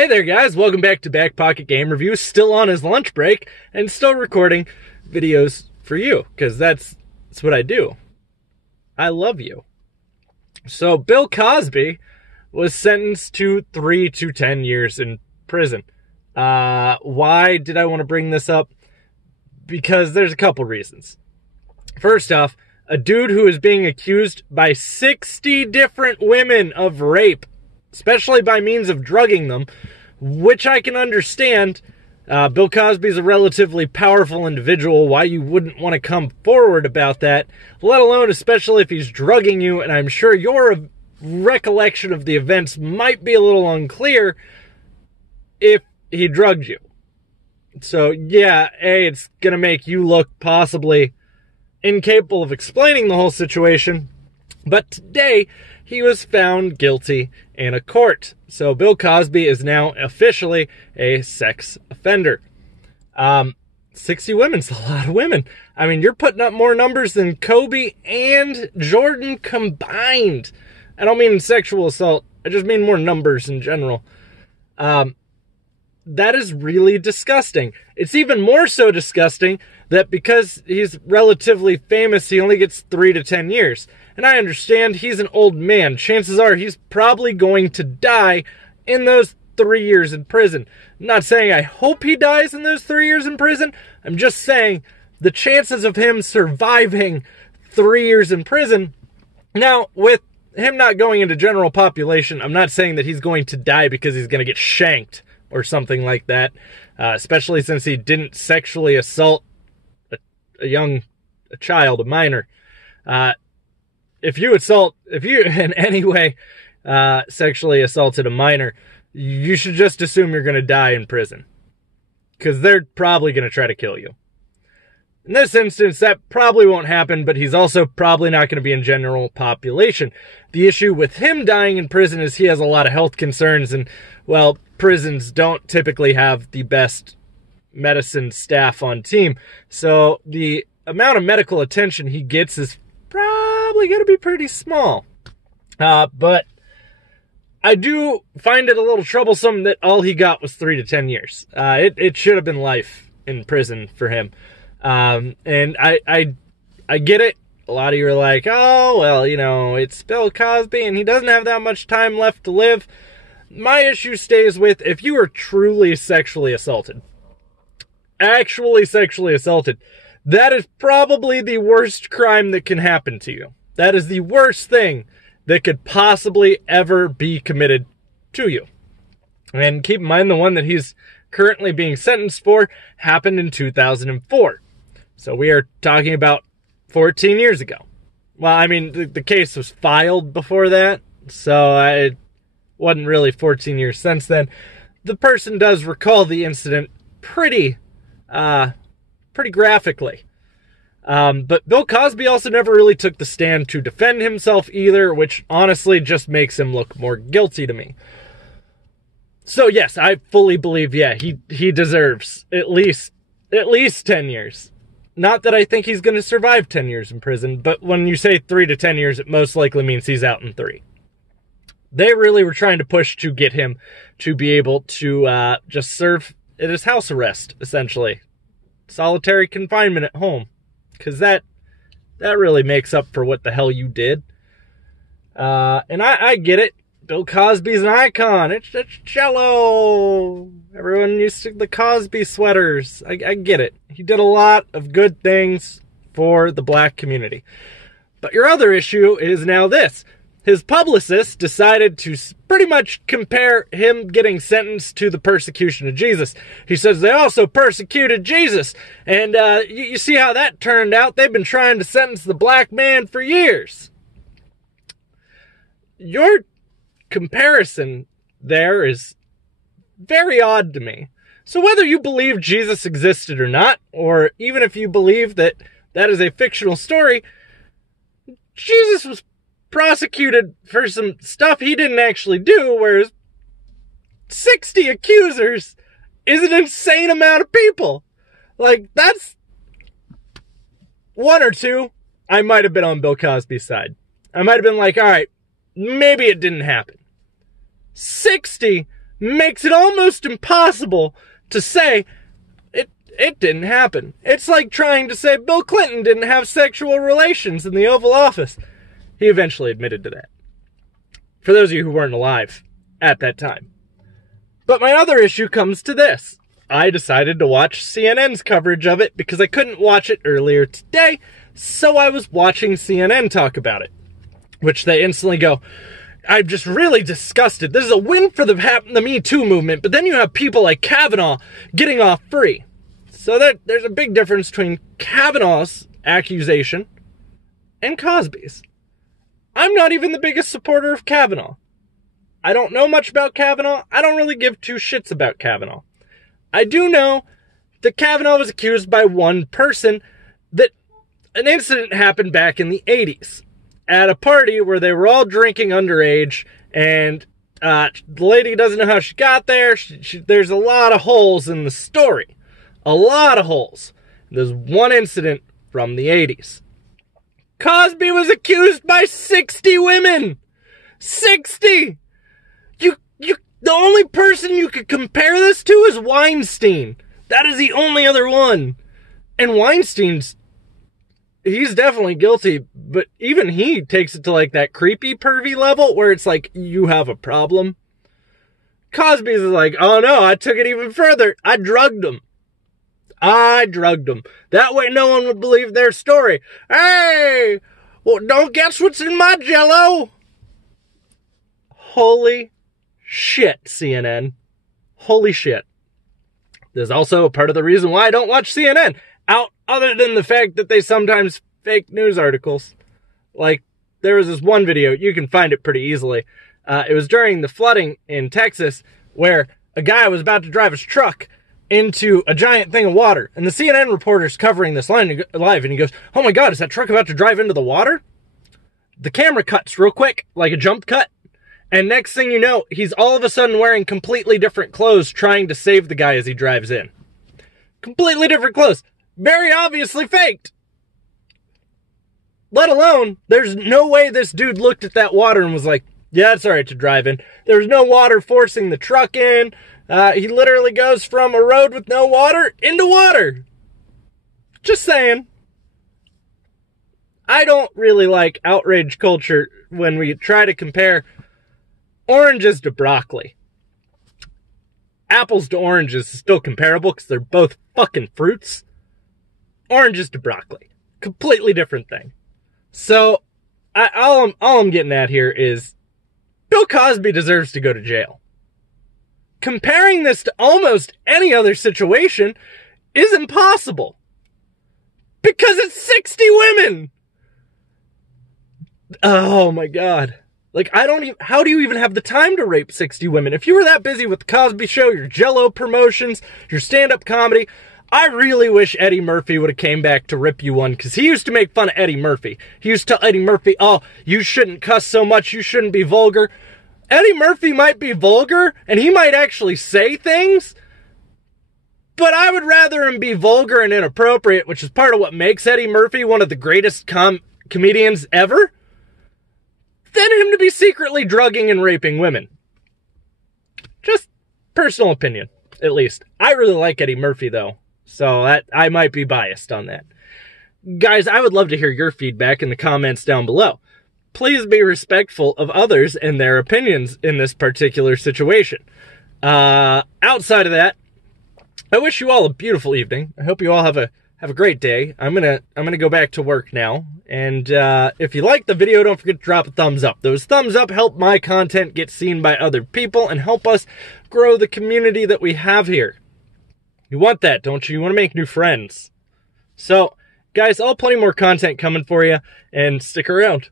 Hey there guys, welcome back to BackPocketGameReviews, still on his lunch break, and still recording videos for you, because that's what I do. I love you. So Bill Cosby was sentenced to 3 to 10 years in prison. Why did I want to bring this up? Because there's a couple reasons. First off, a dude who is being accused by 60 different women of rape, especially by means of drugging them, which I can understand. Bill Cosby's a relatively powerful individual. Why you wouldn't want to come forward about that, let alone especially if he's drugging you, and I'm sure your recollection of the events might be a little unclear if he drugged you. So yeah, it's going to make you look possibly incapable of explaining the whole situation. But today, he was found guilty in a court. So Bill Cosby is now officially a sex offender. 60 women's a lot of women. I mean, you're putting up more numbers than Kobe and Jordan combined. I don't mean sexual assault. I just mean more numbers in general. That is really disgusting. It's even more so disgusting that because he's relatively famous, he only gets 3 to 10 years. And I understand he's an old man. Chances are he's probably going to die in those 3 years in prison. I'm not saying I hope he dies in those 3 years in prison. I'm just saying the chances of him surviving 3 years in prison. Now, with him not going into general population, I'm not saying that he's going to die because he's going to get shanked or something like that. Especially since he didn't sexually assault a child, a minor. If you in any way sexually assaulted a minor, you should just assume you're going to die in prison. Because they're probably going to try to kill you. In this instance, that probably won't happen, but he's also probably not going to be in general population. The issue with him dying in prison is he has a lot of health concerns, and, well, prisons don't typically have the best medicine staff on team. So the amount of medical attention he gets is probably going to be pretty small. But I do find it a little troublesome that all he got was 3 to 10 years. It should have been life in prison for him. And I get it. A lot of you are like, oh, well, you know, it's Bill Cosby and he doesn't have that much time left to live. My issue stays with if you are truly sexually assaulted, actually sexually assaulted, that is probably the worst crime that can happen to you. That is the worst thing that could possibly ever be committed to you. And keep in mind, the one that he's currently being sentenced for happened in 2004. So we are talking about 14 years ago. Well, I mean, the case was filed before that, so it wasn't really 14 years since then. The person does recall the incident pretty graphically. But Bill Cosby also never really took the stand to defend himself either, which honestly just makes him look more guilty to me. So yes, I fully believe, yeah, he deserves at least 10 years. Not that I think he's going to survive 10 years in prison, but when you say 3 to 10 years, it most likely means he's out in 3. They really were trying to push to get him to be able to just serve at his house arrest, essentially. Solitary confinement at home. Because that really makes up for what the hell you did. And I get it. Bill Cosby's an icon. It's jello. Everyone used to the Cosby sweaters. I get it. He did a lot of good things for the black community. But your other issue is now this. His publicist decided to pretty much compare him getting sentenced to the persecution of Jesus. He says they also persecuted Jesus. And you see how that turned out. They've been trying to sentence the black man for years. Your comparison there is very odd to me. So whether you believe Jesus existed or not, or even if you believe that that is a fictional story, Jesus was prosecuted for some stuff he didn't actually do, whereas 60 accusers is an insane amount of people. Like, that's one or two, I might have been on Bill Cosby's side. I might have been like, all right, maybe it didn't happen. 60 makes it almost impossible to say it didn't happen. It's like trying to say Bill Clinton didn't have sexual relations in the Oval Office. He eventually admitted to that. For those of you who weren't alive at that time. But my other issue comes to this. I decided to watch CNN's coverage of it because I couldn't watch it earlier today, so I was watching CNN talk about it. Which they instantly go, I'm just really disgusted. This is a win for the Me Too movement, but then you have people like Kavanaugh getting off free. So there's a big difference between Kavanaugh's accusation and Cosby's. I'm not even the biggest supporter of Kavanaugh. I don't know much about Kavanaugh. I don't really give two shits about Kavanaugh. I do know that Kavanaugh was accused by one person that an incident happened back in the 80s at a party where they were all drinking underage, and the lady doesn't know how she got there. There's a lot of holes in the story. A lot of holes. There's one incident from the 80s. Cosby was accused by 60 women. 60! The only person you could compare this to is Weinstein. That is the only other one. And Weinstein's, he's definitely guilty, but even he takes it to like that creepy, pervy level where it's like, you have a problem. Cosby's like, oh no, I took it even further. I drugged him. That way no one would believe their story. Hey, well, don't guess what's in my jello. Holy shit, CNN. Holy shit. There's also a part of the reason why I don't watch CNN. Other than the fact that they sometimes fake news articles. Like, there was this one video, you can find it pretty easily. It was during the flooding in Texas where a guy was about to drive his truck into a giant thing of water. And the CNN reporter's covering this live, and he goes, oh my God, is that truck about to drive into the water? The camera cuts real quick, like a jump cut. And next thing you know, he's all of a sudden wearing completely different clothes trying to save the guy as he drives in. Completely different clothes. Very obviously faked. Let alone, there's no way this dude looked at that water and was like, yeah, it's alright to drive in. There's no water forcing the truck in. He literally goes from a road with no water into water. Just saying. I don't really like outrage culture when we try to compare oranges to broccoli. Apples to oranges is still comparable because they're both fucking fruits. Oranges to broccoli. Completely different thing. So, all I'm getting at here is Bill Cosby deserves to go to jail. Comparing this to almost any other situation is impossible. Because it's 60 women! Oh my God. Like, how do you even have the time to rape 60 women? If you were that busy with the Cosby Show, your Jello promotions, your stand-up comedy, I really wish Eddie Murphy would have came back to rip you one, because he used to make fun of Eddie Murphy. He used to tell Eddie Murphy, oh, you shouldn't cuss so much, you shouldn't be vulgar. Eddie Murphy might be vulgar, and he might actually say things, but I would rather him be vulgar and inappropriate, which is part of what makes Eddie Murphy one of the greatest comedians ever, than him to be secretly drugging and raping women. Just personal opinion, at least. I really like Eddie Murphy, though, so I might be biased on that. Guys, I would love to hear your feedback in the comments down below. Please be respectful of others and their opinions in this particular situation. Outside of that, I wish you all a beautiful evening. I hope you all have a great day. I'm gonna go back to work now. And if you liked the video, don't forget to drop a thumbs up. Those thumbs up help my content get seen by other people and help us grow the community that we have here. You want that, don't you? You want to make new friends. So, guys, I'll have plenty more content coming for you, and stick around.